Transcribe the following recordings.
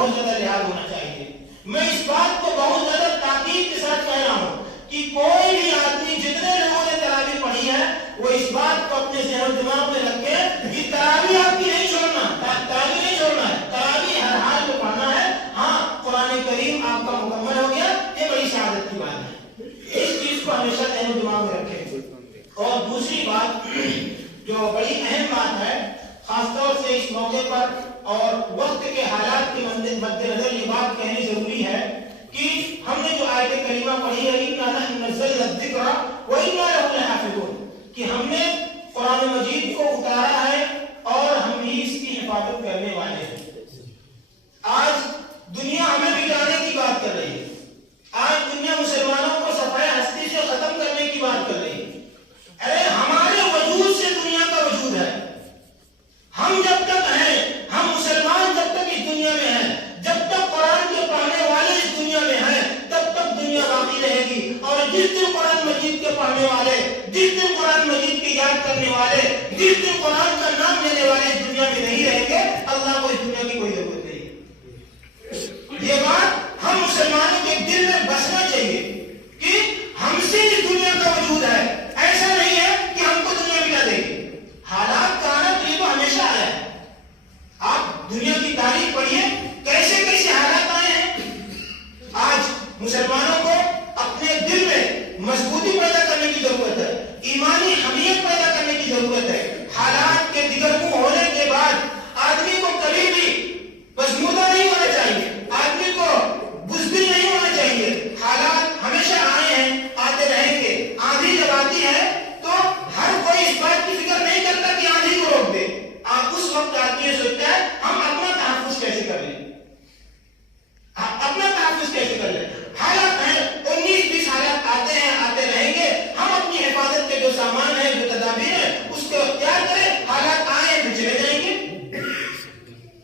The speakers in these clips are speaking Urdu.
بہت زیادہ لحاظ ہونا چاہیے. میں اس بات کو بہت زیادہ تاکید کے ساتھ کہہ رہا ہوں کہ کوئی بھی آدمی جتنے لوگوں نے تراویح پڑھی ہے وہ اس بات کو اپنے ذہن و دماغ میں رکھے کہ تراویح آپ کی نہیں چھوڑنا، تراویح نہیں چھوڑنا ہے، تراویح ہر حال میں پڑھنا ہے. ہاں قرآن کریم آپ کا مکمل ہو گیا، یہ بڑی سعادت کی بات ہے. اس چیز کو ہمیشہ ذہن و دماغ میں رکھیں. اور دوسری بات جو بڑی اہم بات ہے، خاص طور سے اس موقع پر اور وقت کے حالات کے مد نظر یہ بات کہنی ضروری ہے کہ ہم نے جو آیت کریمہ پڑھی ہے اِنَّا نَحْنُ نَزَّلْنَا الذِّکْرَ وَإِنَّا لَهُ لَحَافِظُونَ، کہ ہم نے قرآن مجید کو اتارا ہے اور ہم ہی اس کی حفاظت کرنے والے ہیں. آج دنیا ہمیں بگاڑنے کی بات کر رہی ہے، آج دنیا مسلمانوں کو صفحہ ہستی سے ختم کرنے کی بات کر رہی ہے. ارے ہمارے وجود سے دنیا کا وجود ہے. ہم جب تک ہیں، ہم مسلمان جب تک اس دنیا میں ہیں، جب تک قرآن کے پڑھنے والے اس دنیا میں ہیں، تب تک دنیا باقی رہے گی. اور جس دن قرآن مجید کے پڑھنے والے، جس دن قرآن مجید کی یاد کرنے والے، جس دن قرآن کا نام لینے والے اس دنیا میں نہیں رہیں گے، اللہ کو اس دنیا کی کوئی ضرورت نہیں. یہ بات ہم مسلمانوں کے دل میں بسنا چاہیے کہ ہم سے اس دنیا کا وجود ہے. ایسا نہیں ہے کہ ہم کو دنیا ملا دے گی. حالات کا آنا تو یہ تو ہمیشہ آیا ہے. آپ دنیا کی تاریخ پڑھیے، کیسے کیسے حالات آئے ہیں. آج مسلمانوں کو اپنے دل میں مضبوطی پیدا کرنے کی ضرورت ہے، ایمانی حمیت پیدا کرنے کی ضرورت ہے. حالات کے دگرگوں ہونے کے بعد آدمی کو کبھی بھی بزمودہ نہیں ہونا چاہیے، آدمی کو بزدل نہیں ہونا چاہیے. حالات ہمیشہ آئے ہیں، آتے رہیں گے. آندھی جب آتی ہے تو ہر کوئی اس بات کی فکر نہیں کرتا کہ آندھی کو روک دے. آپ اس وقت آدمی یہ سوچتا ہے ہم اپنا تحفظ کیسے کر لیں، اپنا تحفظ کیسے کر لیں. حالات ہیں 19-20 حالات آتے ہیں، آتے رہیں گے. ہم اپنی حفاظت کے جو سامان ہیں، جو تدابیر ہیں، اس کو اختیار کریں. حالات آئے پھر چلے جائیں گے.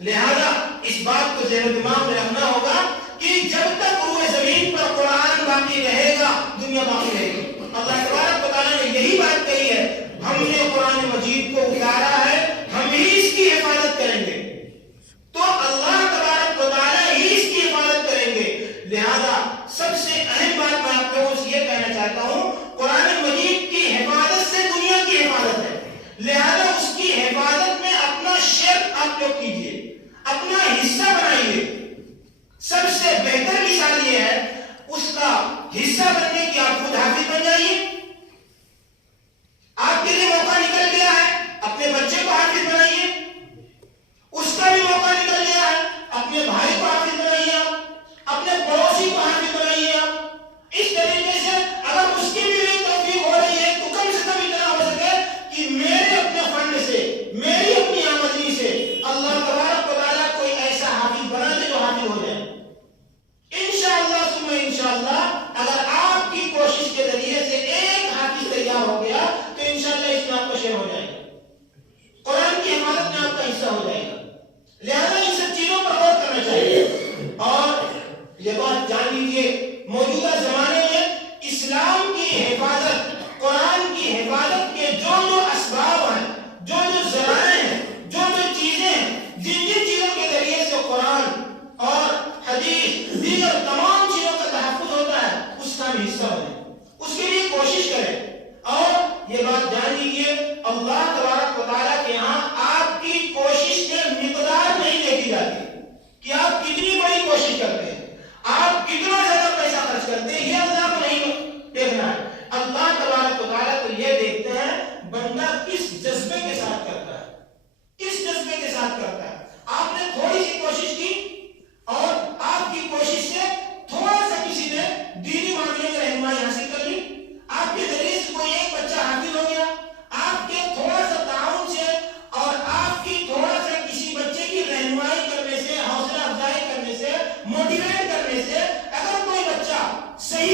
لہذا اس بات کو ذہن و دماغ میں رکھنا ہوگا کہ جب تک روئے زمین پر قرآن باقی رہے گا، دنیا باقی رہے گی. اللہ تبارک و تعالیٰ نے یہی بات کہی ہے، ہم نے قرآن مجید کو اتارا ہے، ہم ہی اس کی حفاظت کریں گے. تو اللہ تبارک و تعالیٰ ہی اس کی حفاظت کریں گے. لہذا سب سے اہم بات میں آپ لوگوں سے یہ کہنا چاہتا ہوں، قرآن مجید کی حفاظت سے دنیا کی حفاظت ہے. لہذا اس کی حفاظت میں اپنا شیئر آپ لوگ کیجیے، اپنا حصہ بنائیے. سب سے بہتر مثال یہ ہے اس کا حصہ بننے کی، آپ خود حافظ بن جائیے. آپ کے لیے موقع نکل گیا ہے، اپنے بچے کو حافظ بنائیے. اس کا بھی موقع نکل گیا ہے، اپنے بھائی کو حافظ بنائیے، آپ اپنے پڑوسی کو حافظ بنائیے. آپ اس طریقے سے اگر اس کی بھی توفیق ہو رہی ہے تو کم سے کم اتنا ہو سکے کہ میرے اپنے فنڈ سے، میری اپنی آمدنی سے اللہ تبارک و تعالیٰ کوئی ایسا حافظ بنا دے جو حافظ ہو جائے. انشاءاللہ ثم انشاءاللہ اگر آپ کی کوشش کے ذریعے سے ایک حافظ تیار ہو گیا تو انشاءاللہ اس میں آپ کا شیئر ہو جائے گا، قرآن کی حفاظت میں آپ کا حصہ ہو جائے گا. لہذا ان سب چیزوں پر غور کرنا چاہیے. اور یہ بات جان لیجیے، موجودہ زمانے میں اسلام کی حفاظت، قرآن کی حفاظت کے جو جو اسباب ہیں، جو جو ذرائع ہیں، جو جو چیزیں ہیں، جن جن چیزوں کے ذریعے سے قرآن اور حدیث دیگر تمام چیزوں کا تحفظ ہوتا ہے، اس کا بھی حصہ بنے، اس کے لیے کوشش کریں. اور یہ بات جان لیجیے، اللہ تبارک و تعالیٰ کے یہاں آپ کی کوشش کے مقدار نہیں دیکھی جاتی کہ آپ کتنی بڑی کوشش کرتے ہیں، آپ کتنا زیادہ پیسہ خرچ کرتے ہیں، یہ اللہ کو نہیں دیکھنا ہے. اللہ تبارک و تعالیٰ تو یہ دیکھتے ہیں بندہ کس جذبے کے ساتھ کرتا ہے، کس جذبے کے ساتھ کرتا ہے. آپ نے تھوڑی سی کوشش کی اور آپ کی کوشش سے تھوڑا سا کسی نے دینی معاملے میں رہنمائی حاصل کر لی، آپ کے ذریعے سے کوئی ایک بچہ حافظ ہو گیا، آپ کے تھوڑا سا تعاون سے اور آپ کی تھوڑا سا کسی بچے کی رہنمائی کرنے سے، حوصلہ افزائی کرنے سے، موٹیویٹ کرنے سے اگر کوئی بچہ صحیح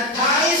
28